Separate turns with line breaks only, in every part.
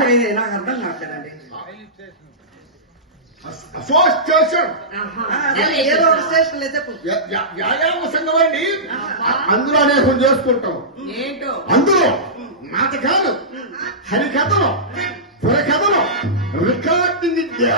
Station కాదా?
నాకు అర్థం కావట్లేదండి ఏదో ఒక స్టేషన్
వ్యాయామ సంఘం అండి అందులో అనేకం చేసుకుంటాం.
ఏంటో?
అందులో నాటకాలు హరికథలు పురకథలు రికార్డింగ్ విద్య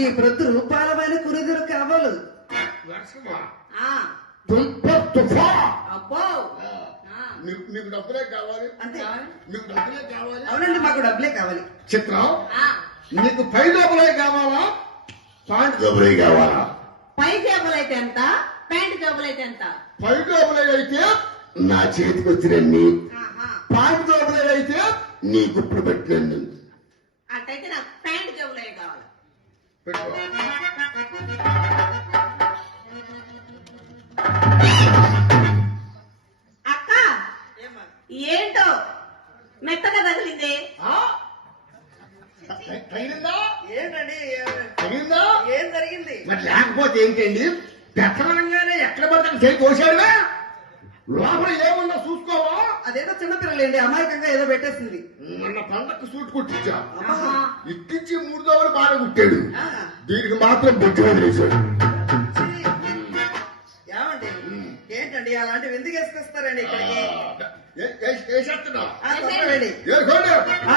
ఈ ప్రతి రూపాలమైన కురుదురు కావాలి.
లక్ష్మ
ఆ,
తుల్ప తుఫా.
అబ్బో. ఆ,
మీకు మీకు డబ్బులే కావాలి?
అంతే.
మీకు డబ్బులే కావాలి?
అవునండి మాకు డబ్బులే కావాలి.
చిత్రం.
ఆ.
నీకు పై డబ్బులే కావాలా? పాంట్ డబ్బులే కావాలా?
పై జేబులు అయితే ఎంత? ప్యాంట్ జేబులు అయితే ఎంత?
పై డబ్బులే అయితే నా చేతికి వచ్చినండి
ఆహా.
పాంట్ డబ్బులే అయితే నీకు ఇప్పుడు పెట్టినండి
అట్టయితే నాకు ప్యాంట్ జేబులే కావాలి
పెట్టుకో
అక్క ఏంటో మెత్తగా తగిలింది?
ఏం జరిగింది?
మరి లేకపోతే ఏంటండి? పెట్టనంగానే ఎక్కడ పడతాను చేయి కోసాడువా లోపల ఏముందో చూసుకోవా?
అదేదో చిన్నపిల్లలేండి అమాయకంగా ఏదో పెట్టేసింది.
మొన్న పండక్కి సూట్ కుట్టించా. ఇట్టించి మూడు దోవలు బాగా కుట్టాడు. దీనికి మాత్రం బుద్ధి వదిలేశాడు.
ఏమండి? ఏంటండి అలాంటివి ఎందుకు వేసుకొస్తారండి ఇక్కడికి?
వేసేస్తున్నా
ఆ,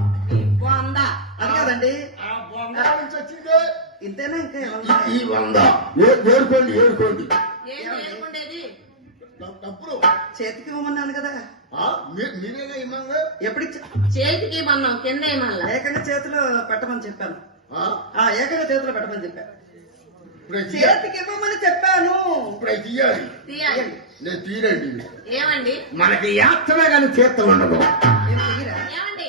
బొంద నుంచి వచ్చిందే
ఇంతేనా ఇంకా
ఈ- వంద? ఏడుకోండి ఏడుకోండి
డబ్బులు.
చేతికి ఇవ్వమన్నాను కదా.
మీరేగా ఇమ్మంగా?
ఎప్పుడు
చేతికి మనం కింద ఏమల్లా
ఏకంగా చేతిలో పెట్టమని చెప్పాను.
ఆ,
ఆ ఏకంగా చేతిలో పెట్టమని చెప్పాను చేతికి ఇవ్వమని చెప్పాను.
ఇప్పుడే తీయాలి. నేను తీరండి
ఏమండి?
మనకి యాత్రమే కానీ చేత్త ఉండదు?
ఏమండి?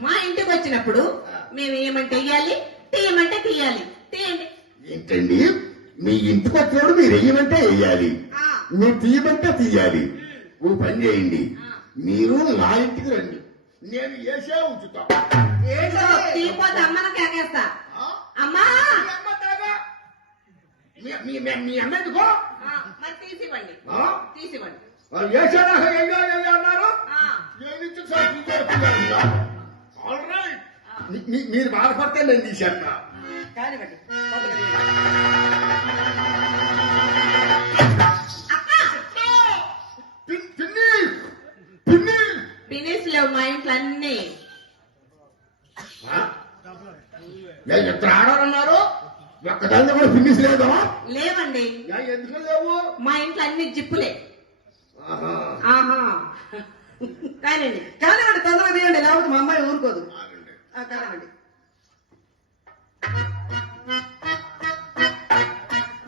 మా ఇంటికి వచ్చినప్పుడు మేము ఏమంటే ఇయ్యాలి తీయమంటే తీయాలి. తీయండి
ఏంటండి? మీ ఇంటికి వచ్చినప్పుడు మీరు వెయ్యమంటే వెయ్యాలి
ఆ,
మీరు తీయమంటే తీయాలి. ఓ పని చేయండి. మీరు నా ఇంటికి రండి.
నేను వేసే ఉంచుతా.
తీయపోతే అమ్మను కేకేస్తా? అమ్మా
మీ అమ్మ? మీ- మీ- మీ- మీ ఎందుకో?
మరి తీసివ్వండి? తీసివ్వండి.
వేసేదాకా అన్నారు? మీరు బాధపడితే నేను తీసేస్తా.
లేవు మా ఇంట్లో అన్ని?
నేను ఇద్దరు ఆడాలన్నారు ఒక్కదాన్ని కూడా ఫినిష్ లేదా
లేవండి.
ఎందుకు లేవు?
మా ఇంట్లో అన్ని జిప్పులే.
ఆహా.
ఆహా. కానండి
కానివ్వండి తొందరగా తీయండి లేకపోతే మా అమ్మాయి ఊరుకోదు.
ఆగండి.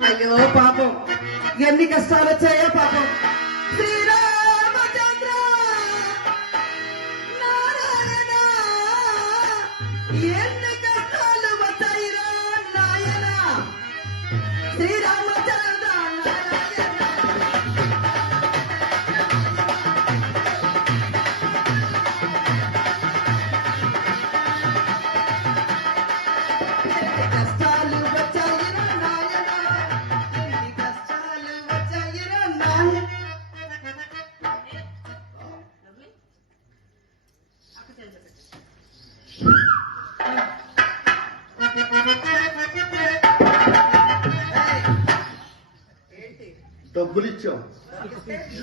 అయ్యో పాపం. ఎన్ని కష్టాలు వచ్చాయో పాపం. శ్రీరామచంద్ర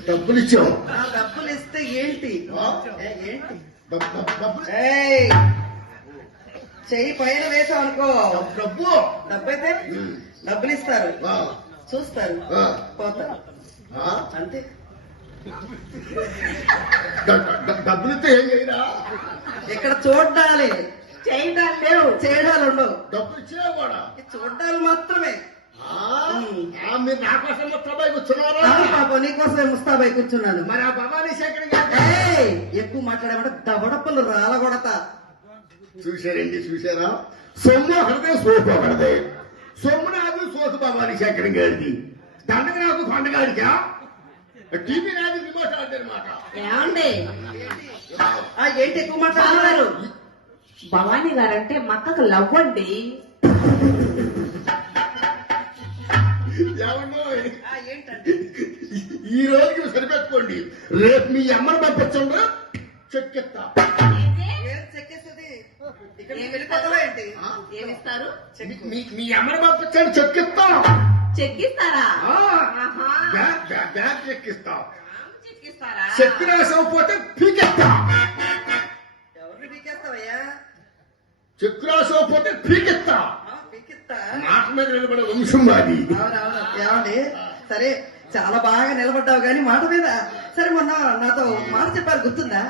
డబ్బులు ఇచ్చాం డబ్బులు
ఇస్తే ఏంటి ఏంటి?
డబ్బు- డబ్బు- డబ్బులు
ఏయ్! చెయ్యి పైన వేసావు అనుకో.
డబ్బు- డబ్బు.
అయితే. డబ్బులు ఇస్తారు చూస్తారు.
ఆ,
పోతారు
ఆ.
అంతే.
డబ్బులు ఇస్తే ఏం చేయరా?
ఇక్కడ చూడాలి
చేయడాలు లేవు.
చేయడాలు ఉండవు.
డబ్బులు ఇచ్చే కూడా
ఈ చూడ్డాలు మాత్రమే.
మీరు నా కోసం
పాపం నీకోసమే ముస్తాబై కూర్చున్నాను.
మరి ఆ భవానీ శేఖర్ గారు
ఏయ్, ఎక్కువ మాట్లాడేమంటే దవడపలు రాలగొడతా.
చూశారండి చూశారా?
సొమ్ము ఒకరిదే సోపు
సొమ్ము నాది సోకు భవానీ శేఖర్ గారిది. దండగ నాకు పండగాడికా టీవీ నాది రిమోట్ అనమాట
ఏమండి?
ఆ ఏంటి ఎక్కువ మాట్లాడుతున్నారు?
భవానీ గారంటే మక్కకు లవ్వండి.
ఏమన్నా
ఆ, ఏంటంటే
ఈ రోజుకి సరిపెట్టుకోండి. రేపు మీ అమ్మని పంపించండి. చెక్కెత్తా?
ఏమిస్తారు.
మీ మీ అమ్మని పంపించండి చెక్కిస్తా.
చెక్కిస్తారా.
బ్యాగ్ చెక్కిస్తా.
చెక్కిస్తారా?
చెక్కి రాసకపోతే పీకెత్తా
ఎవరిని పీకేస్తావయ్యా?
చెక్కు రాసకపోతే పీకెత్తా
ఆ, పీకిస్తా.
మాట మీద నిలబడే వంశం
ఏమండి? సరే చాలా బాగా నిలబడ్డావు కానీ మాట మీద సరే మొన్న నాతో మాట చెప్పారు గుర్తుందా?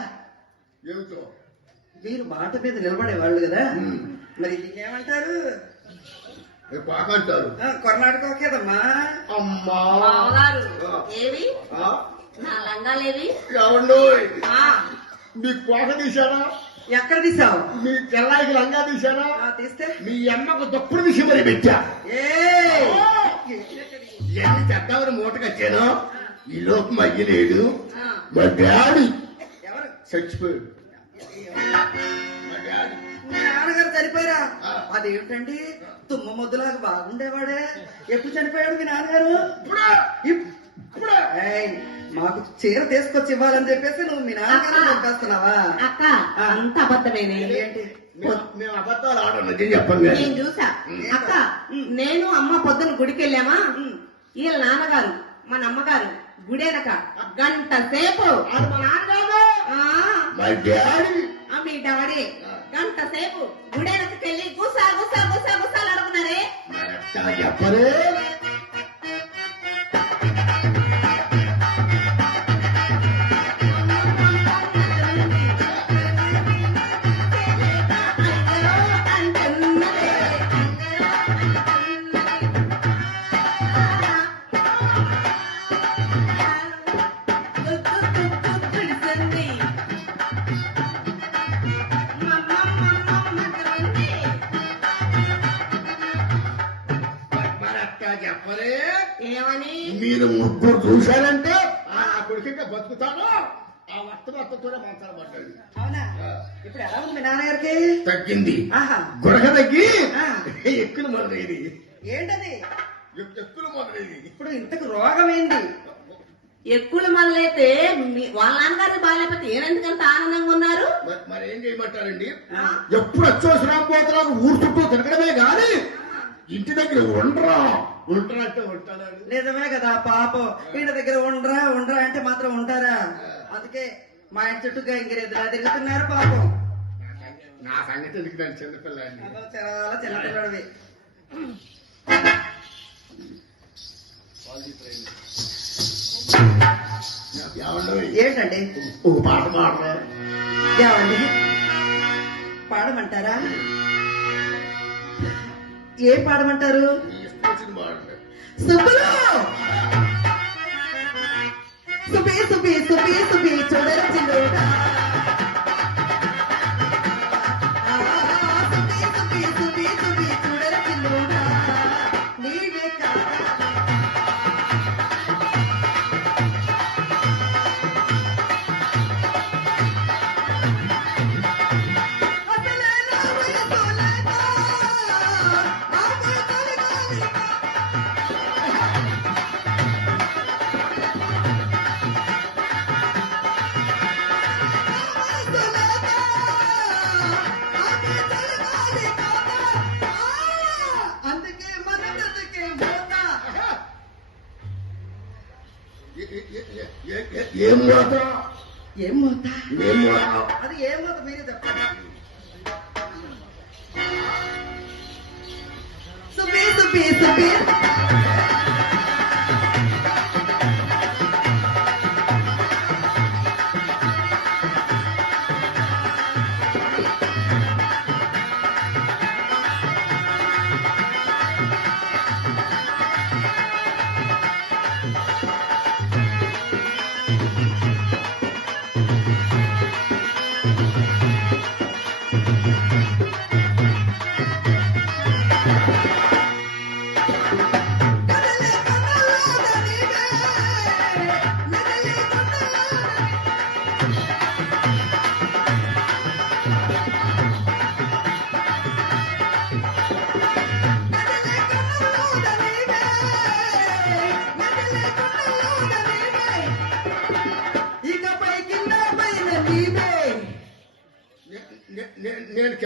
మీరు మాట మీద నిలబడేవాళ్ళు కదా.
ఉమ్.
మరి ఇంకేమంటారు? ఆ, కర్ణాటక ఒకేదమ్మా.
అమ్మా.
ఏవి?
ఆ?
నా లంగాలేవి?
మీ కోట తీశారా
ఎక్కడ తీసావు
మీ తెల్లాయికి లంగా తీశారా
ఆ, తీస్తే.
మీ అమ్మకు తప్పుడు తీసి మరి పెట్టా.
ఏ!
ఇవన్నీ చెద్దామని మూటకొచ్చాను? ఈ లోపు మధ్య లేడు. మా డాడీ
ఎవరు?
చచ్చిపోయాడు. మా డాడీ.
మీ నాన్నగారు చనిపోయారా. అదేమిటండి? తుమ్మ ముద్దులాగా బాగుండేవాడే. ఎప్పుడు చనిపోయాడు మీ నాన్నగారు?
ఇప్పుడే.
మాకు చీర తీసుకొచ్చి ఇవ్వాలని చెప్పేసి నువ్వు మీ నాన్నగారు చంపేస్తున్నావా
అక్క అంత అబద్ధమేనే
ఏంటి?
మేము అబద్ధాలు ఆడడం చెప్పండి.
నేను చూసా. అక్క నేను అమ్మ పొద్దున గుడికి వెళ్ళామా వీళ్ళ నాన్నగారు మన అమ్మగారు గుడేనక గంట సేపు.
మా నాన్నగారు. మా
మీ డాడీ. గంట సేపు. గుడెనకెళ్ళి గుసా గుసా గుసా గుసాలు అడుగున్నారే
మీరు ముగ్గురు చూశారంటే
ఆ బతుకుతాను. ఆ వస్త మొత్తంతోనే మంచాలు పడ్డాడు
అవునా ఇప్పుడు ఎలా ఉంది మీ నాన్నగారికి?
తగ్గింది.
ఆహా.
గొడగ తగ్గి. ఎక్కులు మొదలైంది.
ఏంటది?
ఎక్కులు మొదలైంది.
ఇప్పుడు ఇంతకు రోగం ఏంటి?
ఎక్కువ మొదలైతే మీ- వాళ్ళ నాన్నగారికి బాగాలేకపోతే ఏనందుకంత ఆనందంగా ఉన్నారు?
మరి- ఏం చేయమంటారండి?
ఆ?
ఎప్పుడు అత్యవసరం పోతున్నా ఊరు చుట్టూ తిరగడమే కానీ ఇంటి దగ్గర ఉండరా?
నిజమే కదా పాపం. వీళ్ళ దగ్గర ఉండరా ఉండరా అంటే మాత్రం ఉంటారా? అందుకే మా ఇంటి చుట్టూ గంగిరెద్దులా తిరుగుతున్నారు పాపం.
నా సంగతి ఎందుకు
చాలా చిన్నపిల్లడివి. ఏంటండి?
ఒక పాట పాడరా?
ఏమండి? పాడమంటారా? ఏం పాడమంటారు?
నీ ఇష్టం వచ్చింది పాడండి
సుబ్బులు! సుబి సుబి సుబి సుబి చూడరు చిన్నోడా
ఏ- ఏ- ఏం
మూత
ఏం
మూత
అది ఏం పోతా మీరే చెప్పండి. సుబి సుబి సుబి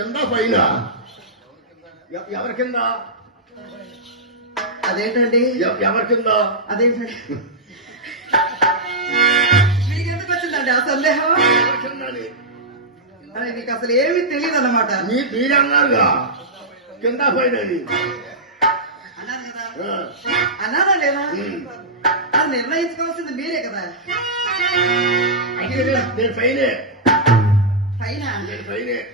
కింద పైన
ఎవరి కింద?
అదేంటండి?
ఎవరి కింద?
అదేంటండి? మీకు ఎందుకు వచ్చిందండి ఆ సందేహం? మీకు అసలు ఏమీ తెలియదు
మీరే అన్నారుగా. కింద పైన అని.
అన్నారు. అన్నారా లేదా. అది నిర్ణయించుకోవాల్సింది మీరే కదా.
నేను- పైనే.
పైన?
నేను పైనే?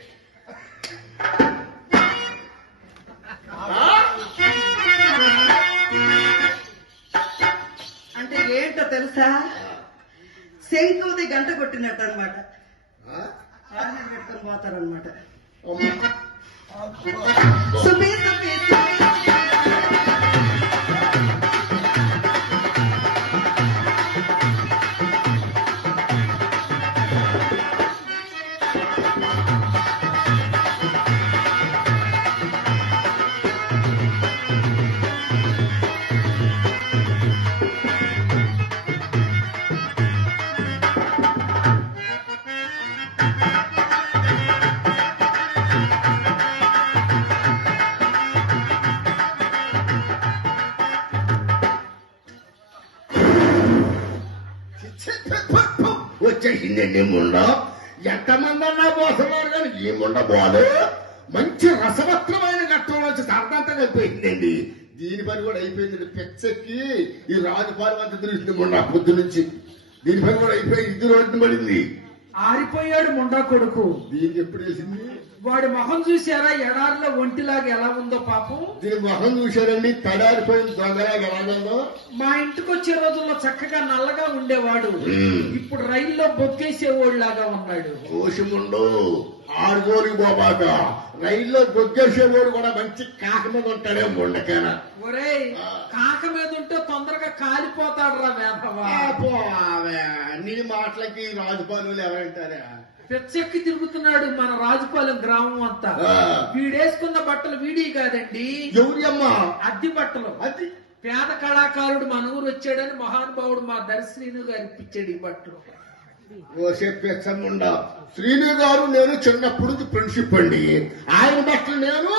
అంటే ఏంటో తెలుసా శంకుది గంట కొట్టినట్టు అనమాట? పెట్టుకొని పోతారనమాట
అమ్మ.
సుబీ సుబీ
వచ్చేసిందండి ముండ? ఎంతమంది అన్నా కానీ ఈ ముండ పోలే మంచి రసవత్రమైన ఘట్టం వచ్చి సరదాంతం అయిపోయిందండి. దీని పని కూడా అయిపోయింది పెచ్చకి ఈ రాజుపాలెం అంతా తిరుగుతుంది మొన్న పొద్దు నుంచి. దీని పని కూడా అయిపోయి ఇది రోడ్డు పడింది.
ఆరిపోయాడు ముండా కొడుకు.
దీనికి ఎప్పుడు వేసింది
వాడి మొహం చూసారా ఎడారిలో ఒంటిలాగా ఎలా ఉందో పాపం.
దీని మొహం చూశారండి తడారిపోయిన దొంగలాగా ఎలాగందో
మా ఇంటికి వచ్చే రోజుల్లో చక్కగా నల్లగా ఉండేవాడు. ఇప్పుడు రైల్లో బొక్కేసేవాడిలాగా ఉన్నాడు.
ఆరు జోలికి పోబాక రైల్లో బొగ్గేసేవాడు కూడా మంచి కాక మీద ఉంటాడే ముండకాన.
ఒరేయ్ కాక మీద ఉంటే తొందరగా కాలిపోతాడు రా
నీ మాటలకి రాజుపాలు ఎవరంటారా?
పెచ్చెక్కి తిరుగుతున్నాడు మన రాజుపాలెం గ్రామం అంతా. వీడేసుకున్న బట్టలు వీడి కాదండి.
ఎవరి అమ్మా
అద్దె బట్టలు.
అది
పేద కళాకారుడు మన ఊరు వచ్చాడని మహానుభావుడు మా దర్శనీను గారు ఇప్పించాడు ఈ బట్టలు.
ఓ శ్రీను గారు నేను చిన్నప్పుడు ఫ్రెండ్షిప్ అండి. ఆయన బట్టలు నేను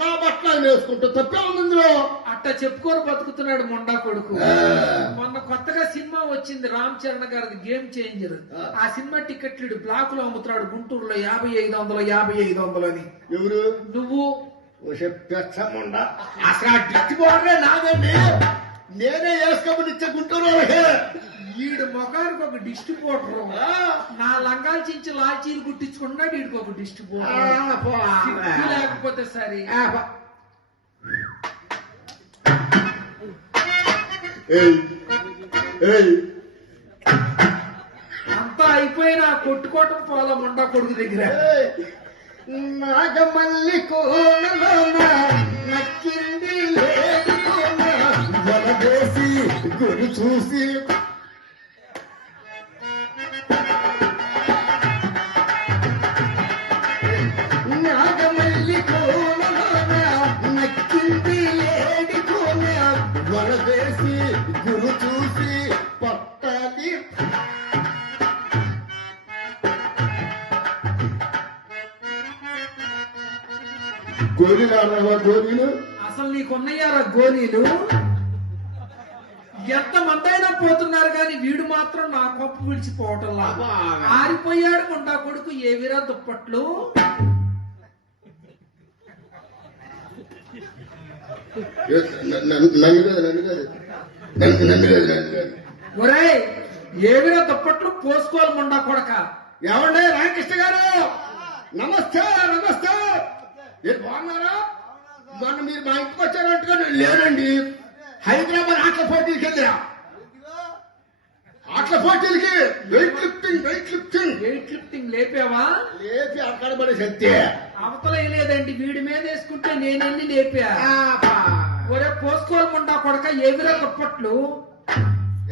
నా బట్టలు ఆయన వేసుకుంటా తప్పే ఉంది
అట్ట చెప్పుకొని బతుకుతున్నాడు మొండా కొడుకు. మొన్న కొత్తగా సినిమా వచ్చింది రామ్ చరణ్ గారిది గేమ్ చేంజర్.
ఆ.
సినిమా టికెట్లు బ్లాక్లో అమ్ముతున్నాడు గుంటూరులో యాభై ఐదు వందలు యాభై ఐదు వందలు అని.
ఎవరు?
నువ్వు?
ఓ చెప్పేసమ్ముండ అసలు ఆ డిస్టి బోర్డరే నాదండి నేనే వేసుకోమని ఇచ్చే గుంటూరు వాళ్ళకి.
ఈడు మొగానికి ఒక డిస్ట్రిబ్యూటర్. నా లంగాలు చించి లాచీలు కుట్టించుకున్నాడు వీడికి ఒక డిస్ట్రిబ్యూటర్ లేకపోతే సరే. అంతా అయిపోయినా కొట్టుకోవటం పోలా మొండా కొడుకు దగ్గర.
నాగమల్లి కోనలోన నచ్చింది గురి చూసి
ఎంత మందైనా పోతున్నారు కానీ వీడు మాత్రం నా కొప్పు విడిచిపోవటంలా. ఆరిపోయాడు ముండా కొడుకు ఏవిరా దుప్పట్లు? ఒరేయ్ ఏవిరా దుప్పట్లు? పోసుకోవాలి ముండా కొడక.
ఏమండే రామకృష్ణ గారు? నమస్తే నమస్తే. ఏ బాగున్నారా? మొన్న మీరు మా ఇంటికి వచ్చారంటుగా నేను లేనండి. హైదరాబాద్ ఆటల పోటీలకి వెళ్ళా ఆటల పోటీలకి weight lifting weight lifting
weight lifting లేపావా?
లేపి అక్కడ పడి సత్తే
అవతల లేదండి వీడి మీద వేసుకుంటే నేనెన్ని లేపా? ఒరే పోసుకోవాలి ముండా కొడక ఏవిరా దుప్పట్లు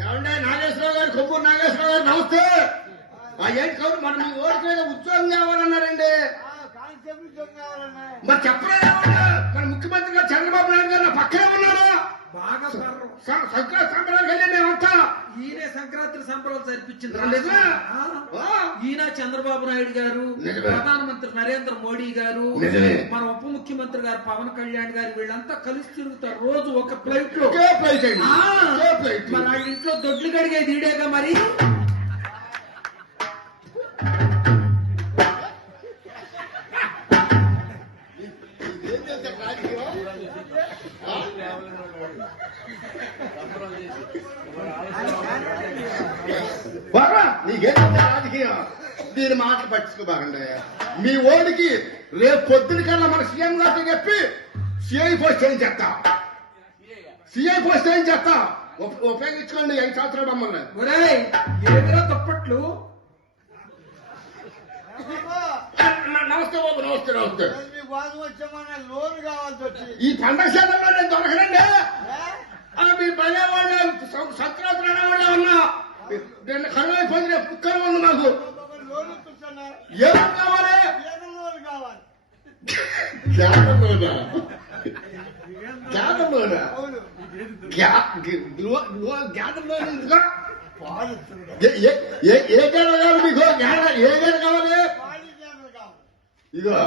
ఏమండే నాగేశ్వరరావు గారు కొమ్మూరు నాగేశ్వరరావు గారు నమస్తే. ఆ ఏంటి కౌరు మన మీ మీద ఉద్యోగం కావాలన్నారండి మరి చెప్పలేదు మన ముఖ్యమంత్రి గారు చంద్రబాబు నాయుడు గారు పక్కనే ఉన్నారు
బాగా
సంక్రాంతి సంబరాలకు వెళ్ళి మేమంతా
ఈయనే సంక్రాంతి సంబరాలు జరిపించింది. ఈయన చంద్రబాబు నాయుడు గారు. ప్రధానమంత్రి నరేంద్ర మోడీ గారు. మన ఉప ముఖ్యమంత్రి గారు పవన్ కళ్యాణ్ గారు వీళ్ళంతా కలిసి తిరుగుతారు రోజు ఒక లో.
ప్లేట్
మరి వాళ్ళ ఇంట్లో దొడ్లు గడిగేది ఈడేగా మరి?
మాటలు పట్టించుకోబాకండి మీ ఓడికి రేపు పొద్దున కల్లా మన సీఎం గారితో చెప్పి సిఐ పోస్ట్ ఏం చేస్తాం? సిఐ పోస్ట్ ఏం చేస్తాం? ఉప్- ఉపయోగించుకోండి ఐదు సంవత్సరాలు మమ్మల్ని
ఒరేయ్ ఏమిరా దుప్పట్లు
న- నమస్తే బాబు నమస్తే నమస్తే.
లోన్ కావాల్సి వచ్చి
ఈ పండగ శాతంలో నేను దొరకనండి. మీ పల్లె వాళ్ళు సంక్రాంతి వాళ్ళు ఉన్నా. నిన్న కరువు అయిపోయింది కుక్కలు ఉంది మాకు. కావాలి.
ఏదో
ఏ- గేడ కావాలి మీకు గేడ ఏ గేడ కావాలి? ఇగో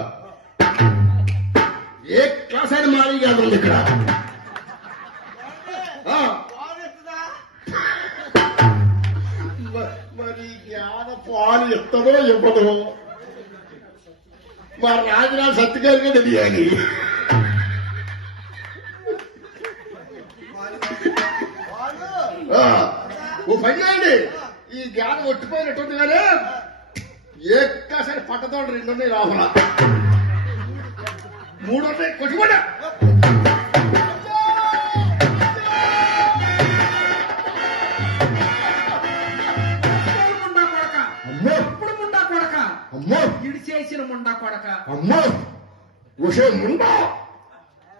ఏ క్లాస్ అయిన మారి ఉంది ఇక్కడ? మరి పాలు ఇస్తుందో ఇవ్వదో మా రాజరాజు సత్యగారికి తెలియాలి. ఓ పని చేయండి. ఈ గ్యాన్ ఒట్టిపోయినట్టుంది కానీ ఎక్కసారి పట్టతోడు రెండు ఉన్నాయి లోపల మూడు ఉన్నాయి కొట్టుకోండి
ముండా కొడక?
అమ్మో ఉషే ముండా?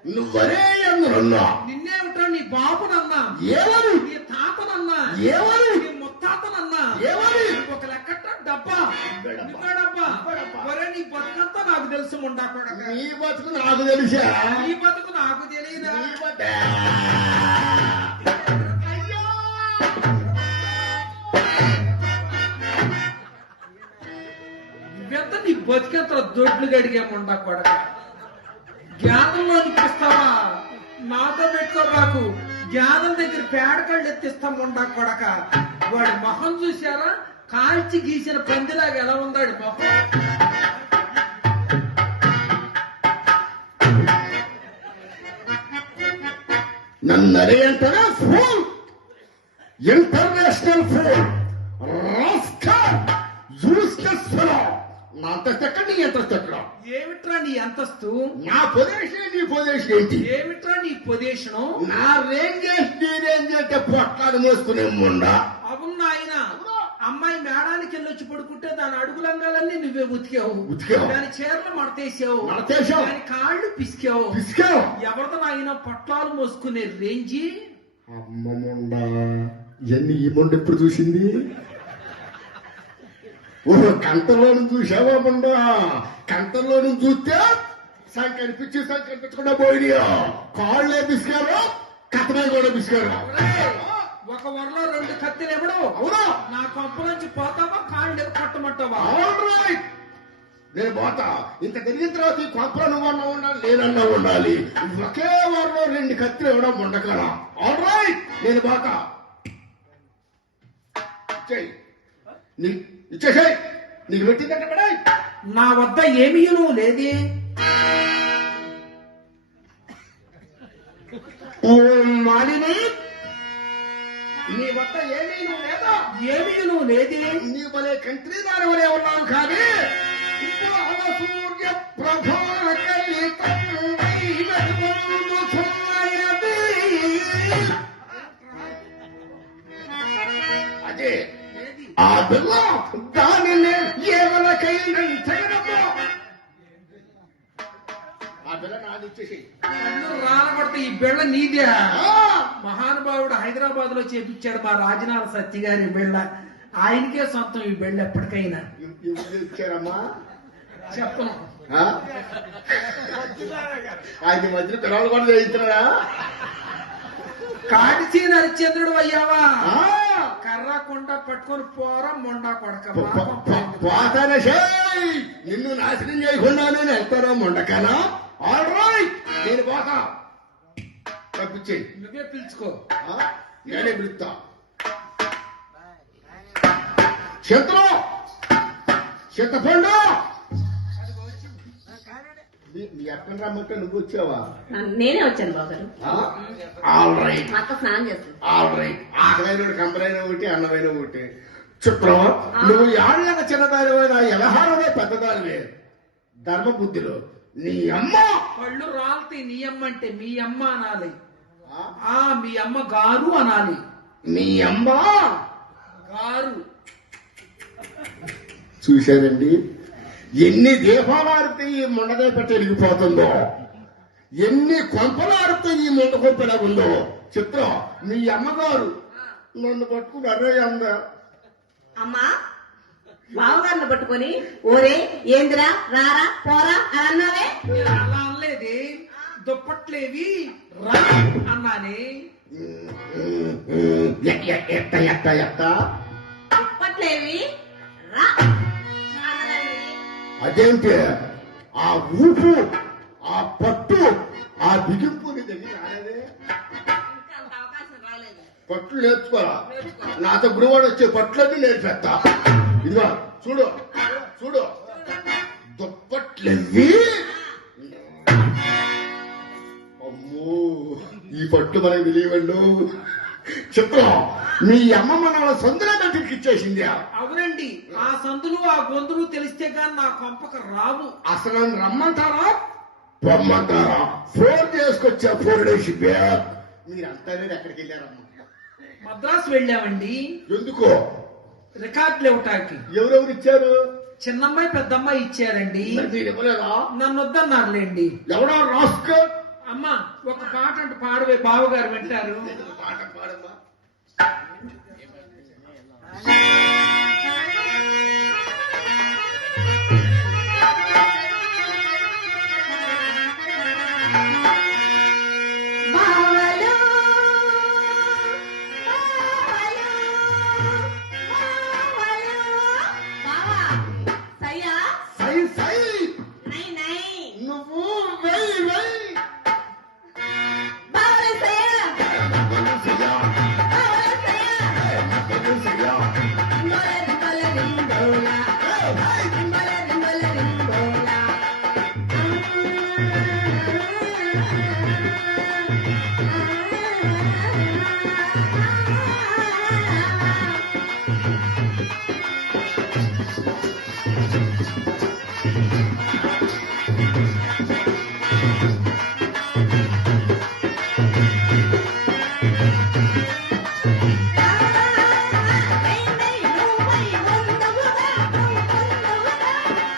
నువ్వరే ఎందురన్నా
నిన్నేమిటో నీ బాబునన్నా?
ఏమని?
నీ తాతనన్నా?
ఏమని?
నీ ముత్తాతనన్నా?
ఏమని?
ఒక లెక్కట డబ్బా.
ఇవ్వే డబ్బా.
ఒరే నీ బతుకంతా నాకు తెలుసు ముండా కొడక.
నీ బతుకు నాకు తెలిసా?
నీ బతుకు నాకు తెలియదా
నీ
నీ బతికెంత దొడ్లు గడిగే కొడక. జ్ఞానంలో అనిపిస్తావా నాతో పెట్టుకోబాకు జ్ఞానం దగ్గర పేడకళ్ళు ఎత్తిస్తాం కొడక. వాడి మొహం చూశారా? కాల్చి గీసిన పందిలాగా ఎలా ఉందాడు మొహం?
నన్నరే అంటారా? Phone international phone rascal! Useless fellow! నా అంతస్తు ఎక్కడ నీ అంతస్తు ఎక్కడ
ఏమిట్రా నీ అంతస్తు?
నా పొజిషన్ నీ పొజిషన్ ఏంటి?
ఏమిట్రా నీ పొజిషను
నా రేంజ్ నీ రేంజ్ అంటే పొట్లాడు మోసుకునే ముండా.
అవును నాయన. అమ్మాయి మేడానికి వెళ్ళొచ్చి పడుకుంటే దాని అడుగులంగాలన్నీ నువ్వే ఉతికావు.
ఉతికావు.
దాని చీరలు మడతేసావు.
మడతేశావు.
దాని కాళ్ళు పిసికావు.
పిసికావు.
ఎవరితో నాయన పట్లాలు మోసుకునే రేంజి?
అమ్మ ముండా. ఇవన్నీ ఈ ముండ ఎప్పుడు చూసింది? ఓహో కంటలోని చూసావా ముండా కంటలోని చూస్తే సంఖ్య కనిపించి సంఖ్య కనిపించకుండా పోయినాయో? కాళ్ళే బిస్కారు కథమే కూడా
ఒరేయ్, ఒక వరలో రెండు కత్తిలు ఎవడు
అవునా?
నా కొంప నుంచి పోతావా? కాళ్ళు కట్టమంటావా.
నేను పోతా ఇంత తిరిగిన తర్వాత ఈ కొంపలో నువ్వన్నా ఉండాలి నేనన్నా ఉండాలి. ఒకే వారంలో రెండు కత్తులు ఇవ్వడం ఉండకరా. ఆల్ రైట్ నేను పోతా నీ ఇచ్చేసాయి. నీకు పెట్టిందంటే
నా వద్ద ఏమీ నువ్వు లేదే.
ఓ మాలిని. నీ వద్ద ఏమీ నువ్వు లేదా?
ఏమీ నువ్వు లేదే.
నీ వలే కంట్రీ దాని వలే ఉన్నావు కానీ సూర్య ప్రభాకరితం వెలుగొందుచున్నది. ఆ బిల్ల దానిని ఎవరికైనా తగినమ్మా. ఆ బిల్ల నాది ఇచ్చేసి
అందరూ రాలబడితే ఈ బిళ్ళ నీదే. మహానుభావుడు హైదరాబాద్లో చేపించాడు మా రాజనాల సత్య గారి బిళ్ళ. ఆయనకే సొంతం ఈ బిళ్ళ ఎప్పటికైనా.
ఇచ్చారమ్మా.
చెప్పను?
ఆయన మధ్యన పిల్లలు కూడా చేయించారా?
కాటిచీ హరిశ్చంద్రుడు అయ్యావా. కర్ర కొండ పట్టుకొని పోరా మొండా కొడక
పోతానే. నిన్ను నాశనం చేయకుండా నేను వెళ్తాను మొండకనా? ఆల్ రైట్ నేను పోతా. తప్పించేయి
నువ్వే పిలుచుకో.
నేనే పిలుస్తా. చింతలో చింతపండు రమ్మంటే నువ్వు వచ్చావా?
నేనే వచ్చాను బాబు
ఆల్ రైట్
మా అక్క స్నానం చేస్తుంది.
ఆల్ రైట్ ఆకలైన కంపెనైన ఒకటి అన్నమైన ఒకటి. చిత్రం నువ్వు యాళ్ళ చిన్నదానివైనా ఎలహారమే పెద్దదానివే. ధర్మ బుద్ధిలో నీ అమ్మ!
పళ్ళు రాలితే నీ అమ్మ అంటే మీ అమ్మ అనాలి.
ఆ,
ఆ మీ అమ్మ గారు అనాలి.
నీ అమ్మ!
గారు.
చూశారండి? ఎన్ని దీపాలు ఆడితే ఈ ముండదే పెట్టి వెలిగిపోతుందో ఎన్ని కొంపలు ఆడితే ఈ ముండ కొంపలా ఉందో చిత్రం మీ అమ్మగారు నన్ను పట్టుకుని అరే అంద.
అమ్మా బావగారిని పట్టుకొని ఓరే ఏందిరా రారా పోరా అని అన్నావే?
నేను అలా అనలేదే. దుప్పట్లేవి రా అన్నానే.
ఎట్ట ఎట్ట ఎట్ట ఎట్ట?
ఇప్పట్లేవి రా.
అదేంటి ఆ ఊపు ఆ పట్టు ఆ బిగింపు నీ దగ్గర రాలేదే? పట్లు నేర్చుకోరా? నాతో గురువాడు వచ్చే పట్లన్నీ నేర్పేస్తా. ఇదిగో చూడు చూడు. దుప్పట్లెవ్వి. అమ్మో ఈ పట్టు మనకి తెలియవండు. చిత్రం మీ అమ్మమ్మ నా సొంతనే దగ్గరికి ఇచ్చేసింది
అవునండి. ఆ సందులు ఆ గొంతులు తెలిస్తే గాని నా కొంపకు రావు.
అసలు రమ్మంటారా? పొమ్మంటారా ఫోన్ చేసుకొచ్చా ఫోన్ వేసి బ్యాగ్? మీరంతా ఎక్కడికి వెళ్ళారమ్మా?
మద్రాసు వెళ్ళామండి.
ఎందుకో?
రికార్డులు ఇవ్వటానికి
ఎవరెవరు ఇచ్చారు?
చిన్నమ్మాయి పెద్దమ్మాయి ఇచ్చారండి. నన్ను వద్దన్నారులేండి.
ఎవడో రాస్కర్?
అమ్మా ఒక పాట అంటే పాడవే బావగారు వింటారు.
పాట పాడమ్మా.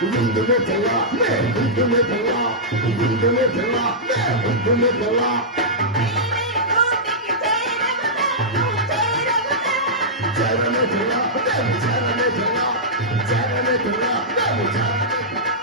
ఉండుమే పిల్ల, నే ఉండుమే పిల్ల, ఉండుమే పిల్ల, నే ఉండుమే పిల్ల. చేరనే పిల్ల, నేను చేరనే పిల్ల, చేరనే పిల్ల, నేను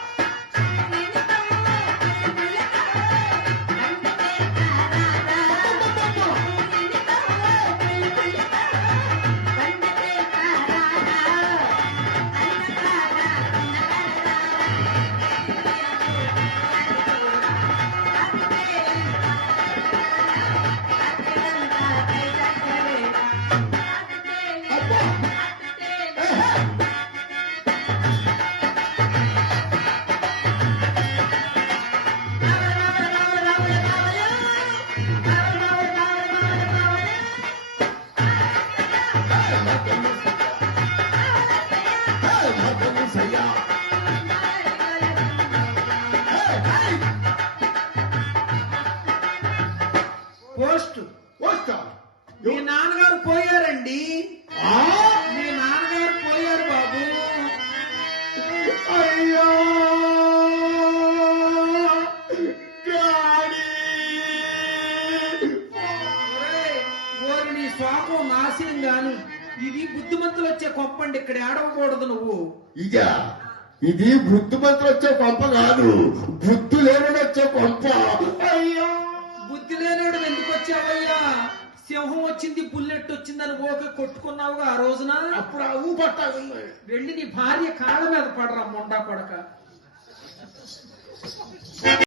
ఇది బుద్ధిమంతులు వచ్చే కొంప కాదు. బుద్ధి లేని వచ్చే కొంప. అయ్యో!
బుద్ధి లేనోడు ఎందుకు వచ్చావయ్యా? సింహం వచ్చింది బుల్లెట్ వచ్చిందని ఓకే కొట్టుకున్నావుగా ఆ రోజున?
అప్పుడు అవు పట్టాలి
వెళ్ళి నీ భార్య కాళ్ళ మీద పడరా మొండా కొడక